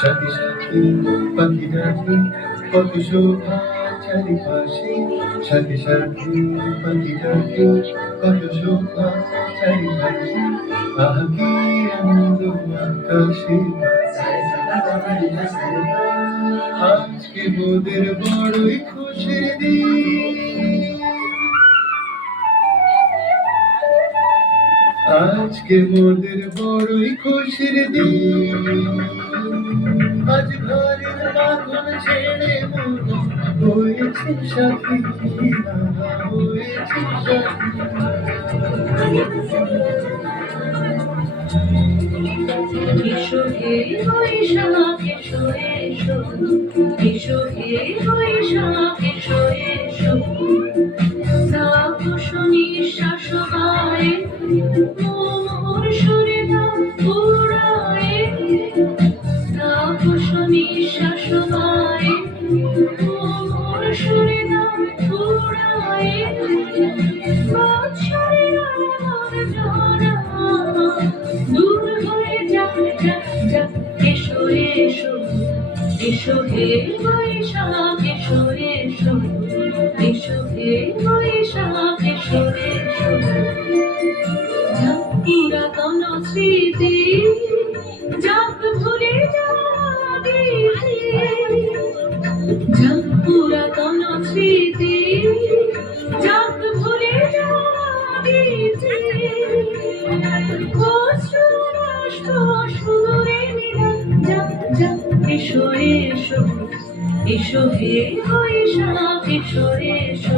সাথে সাথে পাখি ডাকে কত শোভা চারিপাশে, সাথে সাথে পাখি ডাকে কত শোভা চারিপাশে, আহা কি আনন্দ আকাশে। আজকে মোদের বড়ই খুশির দিন, আজকে মোদের বড়ই খুশির দিন। আজ ঘরের বাঁধন ছেড়ে মন হয়েছে সাথী, হয়েছে সাথী। এসো হে বৈশাখ এসো এসো, এসো হে বৈশাখ এসো এসো, তাপস নিঃশ্বাস গায়ে মোর সুরে দাও উড়ায়ে, তাপস নিঃশ্বাস গায়ে মোর সুরে দাও উড়ায়ে, বৎসরের আলোর ঝরা দূর হয়ে যাক যাক যাক। এসো এসো, এসো হে বৈশাখ এসো এসো, এসো হে বৈশাখ এসো এসো। যাক পুরাতন স্মৃতি, যাক ভুলে যাওয়া দিদি, যাক পুরাতন স্মৃতি, যাক ভুলে যাওয়া দিদি। সুরে মিলন যাক যাক। এসো এসো, এসো হে বৈশাখ এসো এসো,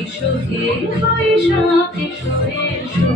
এসো হে বৈশাখ এসো এসো।